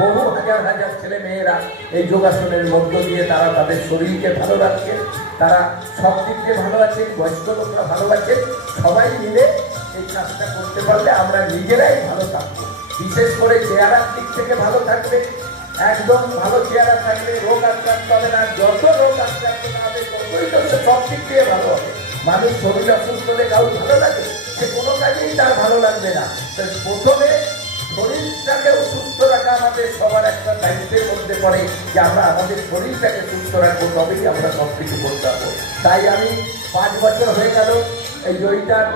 বহু হাজার হাজার ছেলে মেয়েরা এই যোগাসনের মধ্য দিয়ে তারা তাদের শরীরকে ভালো রাখছে, তারা সব দিক ভালো আছে বয়স্ক লোকরা ভালো আছে, সবাই মিলে এই কাজটা করতে পারলে আমরা নিজেরাই ভালো থাকব। বিশেষ করে চেহারার দিক থেকে ভালো থাকবে, একদম ভালো চেহারা থাকলে রোগ আক্রান্ত হবে না, যত রোগ আক্রান্ত হবে, ততই তো সব দিক দিয়ে ভালো হবে। মানুষ শরীর অসুস্থ হলে কারোর ভালো লাগে? সে কোনো কাজেই তার ভালো লাগবে না। প্রথমে শরীরটাকেও সুস্থ রাখা আমাদের সবার একটা দায়িত্বের মধ্যে পড়ে যে আমরা আমাদের শরীরটাকে সুস্থ রাখব, তবেই আমরা সব কিছু করতে পারব। তাই আমি পাঁচ বছর হয়ে গেল এই জয়িতার,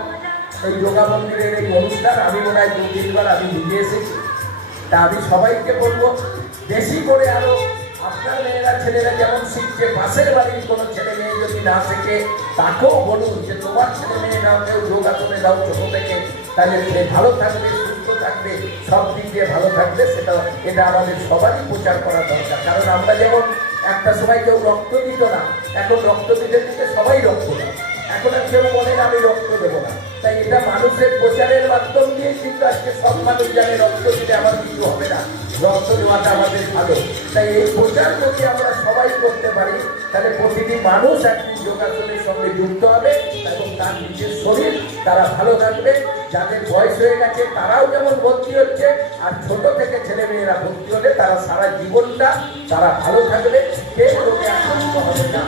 এই যোগা মন্দিরের এই অনুষ্ঠান। আমি মনে হয় দু তিনবার আমি নিজে এসেছি। তা আমি সবাইকে বলব, বেশি করে আরও আপনার মেয়েরা, ছেলেরা যেমন শিখছে, পাশের বাড়ির কোনো ছেলে মেয়ে যদি না শেখে, তাকেও বলুন যে তোমার ছেলে মেয়ে নাও কেউ যোগাসনে দাও ছোট থেকে, তাহলে সে ভালো থাকবে থাকবে, সব দিক দিয়ে ভালো থাকবে, সেটা এটা আমাদের সবারই প্রচার করা দরকার। কারণ আমরা যেমন একটা সময় কেউ রক্ত দিত না, এখন রক্ত দিতে দিতে সবাই রক্ত দেয়। এখন আর কেউ বলে না, আমি রক্ত দেবো না। তাই এটা মানুষের প্রচারের মাধ্যম দিয়ে কিন্তু আজকে সব মানুষ জানে রক্ত দিলে আমার কিছু হবে না। রক্ত দেওয়াটা আমাদের ভালো। তাই এই প্রচার যদি আমরা সবাই করতে পারি। তাহলে প্রতিটি মানুষ এখন যোগাসনের সঙ্গে যুক্ত হবে এবং তার নিজের শরীর, তারা ভালো থাকবে, যাদের বয়স হয়ে গেছে তারাও যেমন ভর্তি হচ্ছে, আর ছোট থেকে ছেলে মেয়েরা ভর্তি হলে তারা সারা জীবনটা তারা ভালো থাকবে কেউ লোকে আক্রান্ত হবে না।